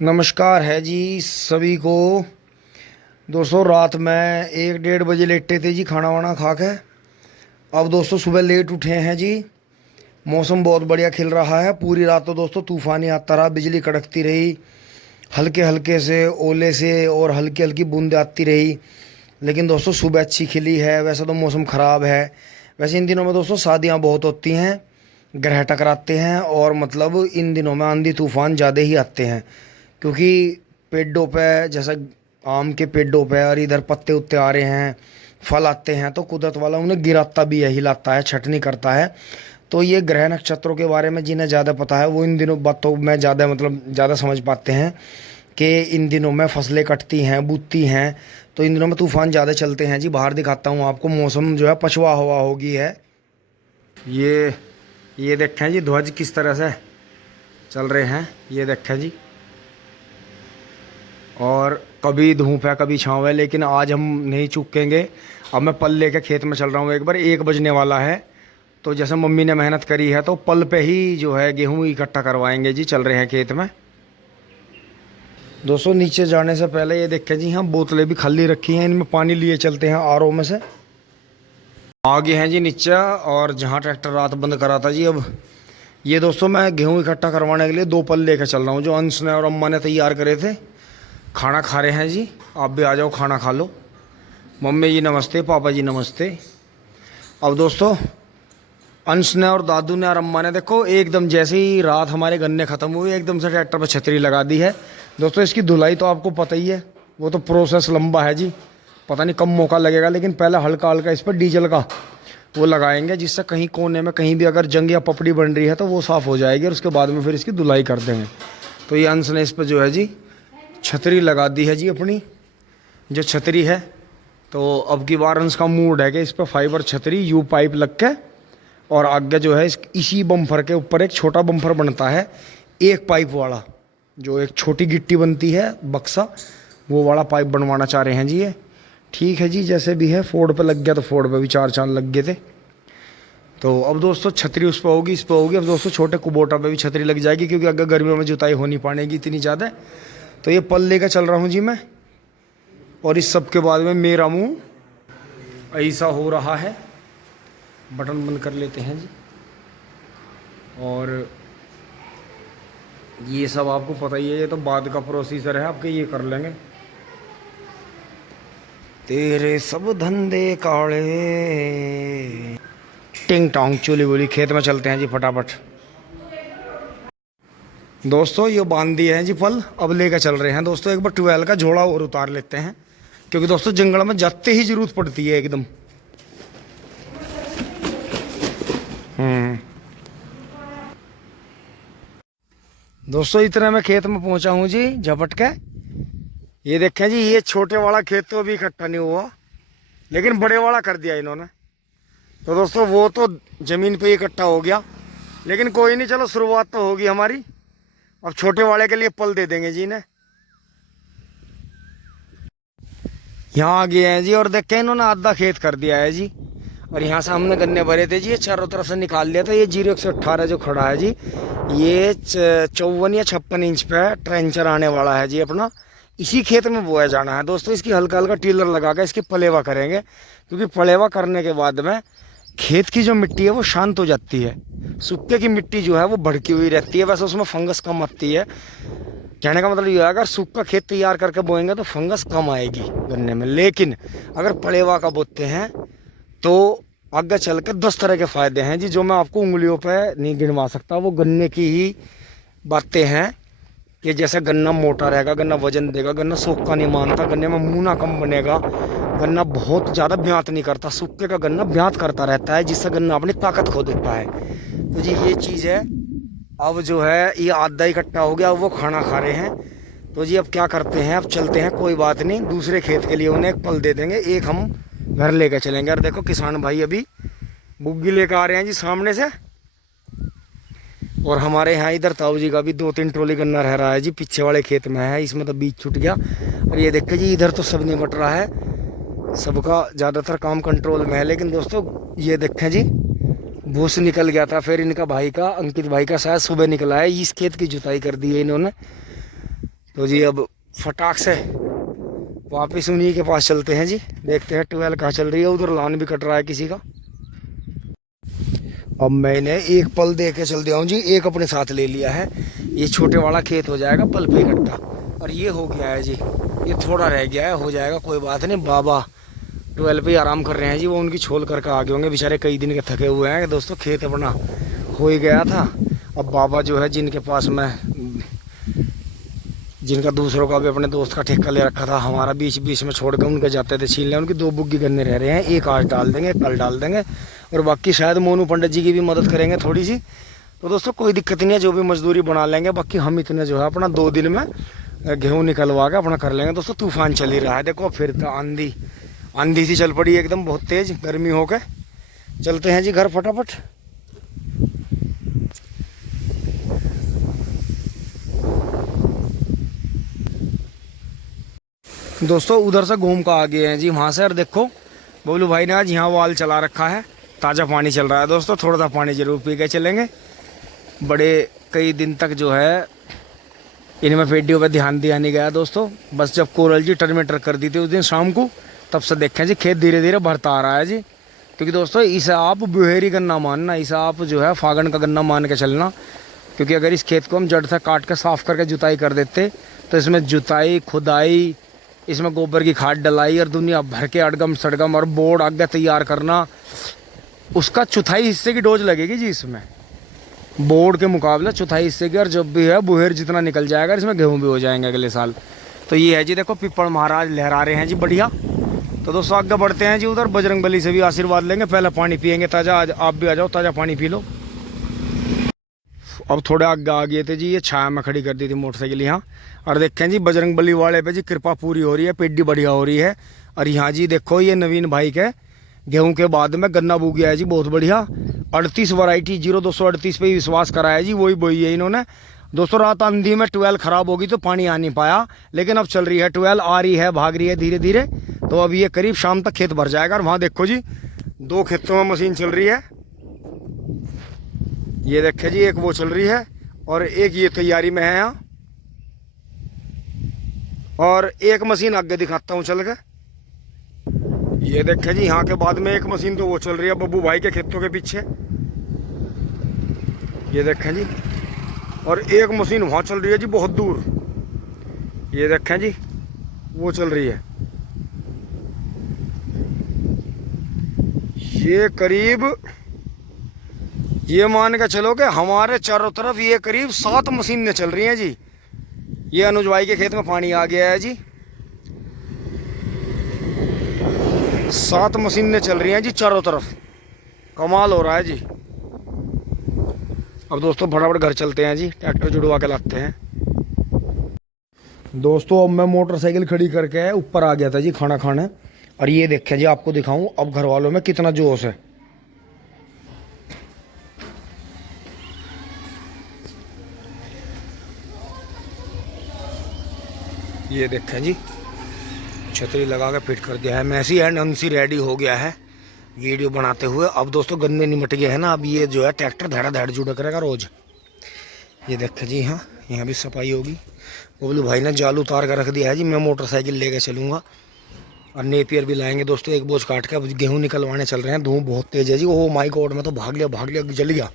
नमस्कार है जी सभी को। दोस्तों रात में 1-1:30 बजे लेटे थे जी खाना वाना खा के। अब दोस्तों सुबह लेट उठे हैं जी। मौसम बहुत बढ़िया खिल रहा है। पूरी रात तो दोस्तों तूफान ही आता रहा, बिजली कड़कती रही, हल्के हल्के से ओले से और हल्की हल्की बूंदें आती रही। लेकिन दोस्तों सुबह अच्छी खिली है। वैसे तो मौसम ख़राब है। वैसे इन दिनों में दोस्तों शादियाँ बहुत होती हैं, ग्रह टकराते हैं और मतलब इन दिनों में आंधी तूफान ज़्यादा ही आते हैं। क्योंकि पेड़ों पे जैसा आम के पेड़ों पे और इधर पत्ते उत्ते आ रहे हैं, फल आते हैं, तो कुदरत वाला उन्हें गिराता भी है, हिलाता है, छटनी करता है। तो ये ग्रह नक्षत्रों के बारे में जिन्हें ज़्यादा पता है वो इन दिनों बातों में ज़्यादा ज़्यादा समझ पाते हैं कि इन दिनों में फसलें कटती हैं, बूझती हैं। तो इन दिनों में तूफान ज़्यादा चलते हैं जी। बाहर दिखाता हूँ आपको, मौसम जो है पछुआ हुआ होगी है। ये देखें जी ध्वज किस तरह से चल रहे हैं, ये देखें जी। और कभी धूप है कभी छाँव है, लेकिन आज हम नहीं चूकेंगे। अब मैं पल लेके खेत में चल रहा हूँ। एक बार 1 बजने वाला है, तो जैसे मम्मी ने मेहनत करी है तो पल पे ही जो है गेहूँ इकट्ठा करवाएंगे जी। चल रहे हैं खेत में। दोस्तों नीचे जाने से पहले ये देखें जी, हाँ बोतलें भी खाली रखी हैं, इनमें पानी लिए चलते हैं आरओ में से। आगे हैं जी नीचे, और जहाँ ट्रैक्टर रात बंद करा था जी। अब ये दोस्तों मैं गेहूँ इकट्ठा करवाने के लिए 2 पल लेकर चल रहा हूँ, जो अंश ने और अम्मा ने तैयार करे थे। खाना खा रहे हैं जी। आप भी आ जाओ, खाना खा लो। मम्मी जी नमस्ते, पापा जी नमस्ते। अब दोस्तों अंश ने और दादू ने और अम्मा ने देखो एकदम जैसे ही रात हमारे गन्ने ख़त्म हुए एकदम से ट्रैक्टर पर छतरी लगा दी है। दोस्तों इसकी धुलाई तो आपको पता ही है, वो तो प्रोसेस लंबा है जी। पता नहीं कब मौका लगेगा, लेकिन पहले हल्का हल्का इस पर डीजल का वो लगाएंगे, जिससे कहीं कोने में कहीं भी अगर जंग या पपड़ी बन रही है तो वो साफ़ हो जाएगी, और उसके बाद में फिर इसकी धुलाई कर देंगे। तो ये अंश ने इस पर जो है जी छतरी लगा दी है जी अपनी, जो छतरी है। तो अब की बार अंश का मूड है कि इस पर फाइबर छतरी यू पाइप लग के, और आगे जो है इसी बम्फर के ऊपर एक छोटा बम्फर बनता है, एक पाइप वाला, जो एक छोटी गिट्टी बनती है बक्सा, वो वाला पाइप बनवाना चाह रहे हैं जी ये। ठीक है जी, जैसे भी है। फोर्ड पे लग गया तो फोर्ड पे भी 4 चांद लग गए थे। तो अब दोस्तों छतरी उस पर होगी, इस पर होगी। अब दोस्तों छोटे कुबोटा पे भी छतरी लग जाएगी, क्योंकि अगर गर्मियों में जुताई हो नहीं पाएगी इतनी ज़्यादा। तो ये पल लेकर चल रहा हूँ जी मैं। और इस सब के बाद में मेरा मुंह ऐसा हो रहा है। बटन बंद कर लेते हैं जी। और ये सब आपको पता ही है, ये तो बाद का प्रोसीजर है आपके, ये कर लेंगे। तेरे सब धंधे काले, टिंग टोंग चूली बोली। खेत में चलते हैं जी फटाफट। दोस्तों ये बांध दिए हैं जी फल, अब लेकर चल रहे हैं। दोस्तों एक बार ट्यूबवेल का झोड़ा और उतार लेते हैं, क्योंकि दोस्तों जंगल में जाते ही जरूरत पड़ती है एकदम। दोस्तों इतने में खेत में पहुंचा हूं जी झपट के। ये देखें जी, ये छोटे वाला खेत तो अभी इकट्ठा नहीं हुआ, लेकिन बड़े वाला कर दिया इन्होंने। तो दोस्तों वो तो ज़मीन पे इकट्ठा हो गया, लेकिन कोई नहीं, चलो शुरुआत तो होगी हमारी। अब छोटे वाले के लिए पल दे देंगे जी इन्हें। यहाँ आ गए हैं जी, और देखें इन्होंने आधा खेत कर दिया है जी। और यहाँ से हमने गन्ने भरे थे जी, ये चारों तरफ से निकाल लिया था। ये 0-118 जो खड़ा है जी, ये 54 या 56 इंच पे ट्रेंचर आने वाला है जी अपना। इसी खेत में बोया जाना है दोस्तों। इसकी हल्का हल्का टीलर लगा के इसकी पलेवा करेंगे, क्योंकि पलेवा करने के बाद में खेत की जो मिट्टी है वो शांत हो जाती है। सूखे की मिट्टी जो है वो भड़की हुई रहती है। वैसे उसमें फंगस कम आती है। कहने का मतलब ये है, अगर सूखा खेत तैयार करके बोएंगे तो फंगस कम आएगी गन्ने में, लेकिन अगर पलेवा का बोते हैं तो आगे चल के 10 तरह के फ़ायदे हैं जी, जो मैं आपको उंगलियों पे नहीं गिनवा सकता। वो गन्ने की ही बातें हैं कि जैसे गन्ना मोटा रहेगा, गन्ना वजन देगा, गन्ना सूखा नहीं मानता, गन्ने में मुना कम बनेगा, गन्ना बहुत ज़्यादा ब्यात नहीं करता। सूखे का गन्ना ब्यात करता रहता है, जिससे गन्ना अपनी ताकत खो देता है। तो जी ये चीज़ है। अब जो है ये आधा इकट्ठा हो गया, अब वो खाना खा रहे हैं। तो जी अब क्या करते हैं, अब चलते हैं, कोई बात नहीं, दूसरे खेत के लिए उन्हें एक पल दे देंगे, एक हम घर लेकर चलेंगे। और देखो किसान भाई अभी बुग्गी लेकर आ रहे हैं जी सामने से। और हमारे यहाँ इधर ताऊ जी का भी 2-3 ट्रॉली गन्ना रह रहा है जी, पीछे वाले खेत में है, इसमें तो बीज छूट गया। और ये देखिए जी इधर तो सब नहीं बट रहा है, सबका ज़्यादातर काम कंट्रोल में है। लेकिन दोस्तों ये देखें जी, भूस निकल गया था, फिर इनका भाई का, अंकित भाई का शायद सुबह निकला है। इस खेत की जुताई कर दी है इन्होंने। तो जी अब फटाक से वापस उन्हीं के पास चलते हैं जी, देखते हैं ट्वेल्व कहाँ चल रही है। उधर लान भी कट रहा है किसी का। अब मैंने एक पल दे के चल दिया हूँ जी, एक अपने साथ ले लिया है। ये छोटे वाला खेत हो जाएगा पल पे इकट्ठा, और ये हो गया है जी, ये थोड़ा रह गया है, हो जाएगा कोई बात नहीं। बाबा 12 पे आराम कर रहे हैं जी, वो उनकी छोल करके आगे होंगे बेचारे, कई दिन के थके हुए हैं दोस्तों। खेत अपना हो ही गया था। अब बाबा जो है जिनके पास मैं, जिनका दूसरों का भी अपने दोस्त का ठेका ले रखा था, हमारा बीच बीच में छोड़ कर उनके जाते थे छीनने। उनकी 2 बुग्गी गन्ने रह रहे हैं, एक आज डाल देंगे, कल डाल देंगे, और बाकी शायद मोनू पंडित जी की भी मदद करेंगे थोड़ी सी। तो दोस्तों कोई दिक्कत नहीं है, जो भी मजदूरी बना लेंगे। बाकी हम इतने जो है अपना 2 दिन में गेहूँ निकलवा के अपना कर लेंगे दोस्तों। तूफान चल ही रहा है, देखो फिर तो आंधी आंधी सी चल पड़ी एकदम, बहुत तेज गर्मी हो के। चलते हैं जी घर फटाफट। दोस्तों उधर से घूम का आ गए हैं जी वहाँ से, और देखो बोलू भाई ने आज यहाँ वाल चला रखा है, ताज़ा पानी चल रहा है दोस्तों। थोड़ा सा पानी जरूर पी के चलेंगे। बड़े कई दिन तक जो है इनमें पेडियों पे ध्यान दिया नहीं गया दोस्तों। बस जब कोरल जी टर्मेटर कर दी थी उस दिन शाम को, तब से देखें जी खेत धीरे धीरे भरता आ रहा है जी। क्योंकि दोस्तों इसे आप बुहेरी गन्ना मानना, इसे आप जो है फागण का गन्ना मान के चलना। क्योंकि अगर इस खेत को हम जड़ से काट कर साफ करके जुताई कर देते, तो इसमें जुताई, खुदाई, इसमें गोबर की खाद डलाई और दुनिया भर के अड़गम सड़गम और बोर्ड आगे तैयार करना, उसका चौथाई हिस्से की डोज लगेगी जी इसमें, बोर्ड के मुकाबले चौथाई हिस्से की। और जब भी है बुहेर जितना निकल जाएगा, इसमें गेहूँ भी हो जाएंगे अगले साल। तो ये है जी, देखो पिपड़ महाराज लहरा रहे हैं जी, बढ़िया। तो दोस्तों आगे बढ़ते हैं जी, उधर बजरंगबली से भी आशीर्वाद लेंगे। पहले पानी पियेंगे ताज़ा, आज आप भी आ जाओ, ताज़ा पानी पी लो। अब थोड़े आगे आ गए थे जी, ये छाया में खड़ी कर दी थी मोटरसाइकिल यहाँ। और देखें जी बजरंगबली वाले पे जी कृपा पूरी हो रही है, पेडी बढ़िया हो रही है। और यहाँ जी देखो ये नवीन भाई के गेहूं के बाद में गन्ना बू गया है जी, बहुत बढ़िया। 38 वैरायटी 0238 पे ही विश्वास करा है जी, वही बोई है इन्होंने दोस्तों। रात आंधी में 12 खराब होगी तो पानी आ नहीं पाया, लेकिन अब चल रही है 12, आ रही है, भाग रही है धीरे धीरे। तो अब ये करीब शाम तक खेत भर जाएगा। और वहाँ देखो जी 2 खेतों में मशीन चल रही है, ये देखे जी, एक वो चल रही है और एक ये तैयारी में है यहाँ। और एक मशीन आगे दिखाता हूँ चल के, ये देखे जी यहाँ के बाद में एक मशीन तो वो चल रही है बब्बू भाई के खेतों के पीछे, ये देखें जी। और एक मशीन वहाँ चल रही है जी बहुत दूर, ये देखें जी वो चल रही है। ये करीब, ये मान के चलो कि हमारे चारों तरफ ये करीब 7 मशीनें चल रही हैं जी। ये अनुज भाई के खेत में पानी आ गया है जी, 7 मशीनें चल रही हैं जी चारों तरफ, कमाल हो रहा है जी। अब दोस्तों फटाफट घर चलते हैं जी, ट्रैक्टर जुड़वा के लाते हैं। दोस्तों अब मैं मोटरसाइकिल खड़ी करके ऊपर आ गया था जी खाना खाने। और ये देखें जी, आपको दिखाऊं अब घर वालों में कितना जोश है। ये देखें जी, छतरी लगा के फिट कर दिया है। मैसी एंड अंसी रेडी हो गया है वीडियो बनाते हुए। अब दोस्तों गन्ने निमट गए हैं ना, अब ये जो है ट्रैक्टर धड़ा धड़ जुड़ा करेगा रोज। ये देखें जी, हाँ यहाँ भी सफाई होगी। बोलू भाई ने जाल उतार कर रख दिया है जी, मैं मोटरसाइकिल लेके चलूँगा। और नेपियर भी लाएंगे दोस्तों, एक बोझ काट के। अब गेहूँ निकलवाने चल रहे हैं, धूप बहुत तेज है जी। ओह माई गॉड, मैं तो भाग लिया जल गया।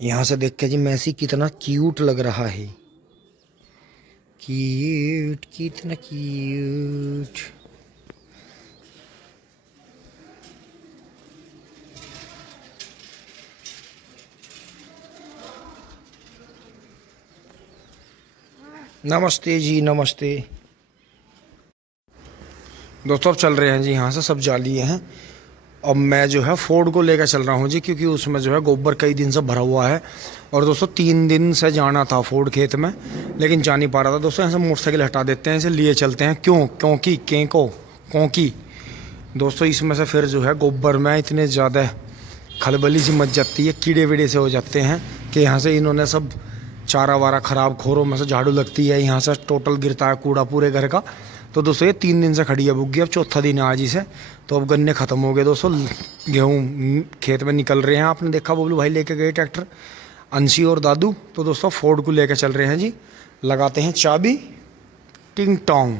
यहाँ से देख के जी मैसी कितना क्यूट लग रहा है, क्यूट, कितना क्यूट। नमस्ते जी, नमस्ते दोस्तों। अब चल रहे हैं जी यहाँ से, सब जा लिए हैं। अब मैं जो है फोर्ड को लेकर चल रहा हूँ जी, क्योंकि उसमें जो है गोबर कई दिन से भरा हुआ है। और दोस्तों 3 दिन से जाना था फोर्ड खेत में, लेकिन जा नहीं पा रहा था दोस्तों। यहाँ से मोटरसाइकिल हटा देते हैं, इसे लिए चलते हैं। क्योंकि दोस्तों इसमें से फिर जो है गोबर में इतने ज़्यादा खलबली सी मच जाती है, कीड़े वीड़े से हो जाते हैं कि यहाँ से इन्होंने सब चारा वारा ख़राब, खोरों में से झाड़ू लगती है, यहाँ से टोटल गिरता है कूड़ा पूरे घर का। तो दोस्तों ये 3 दिन से खड़ी है बुग्गी, अब 4था दिन है आज इसे। तो अब गन्ने ख़त्म हो गए दोस्तों, गेहूँ खेत में निकल रहे हैं। आपने देखा बोलू भाई लेके गए ट्रैक्टर, अंशी और दादू। तो दोस्तों फोर्ड को लेकर चल रहे हैं जी, लगाते हैं चाबी, टिंग टोंग।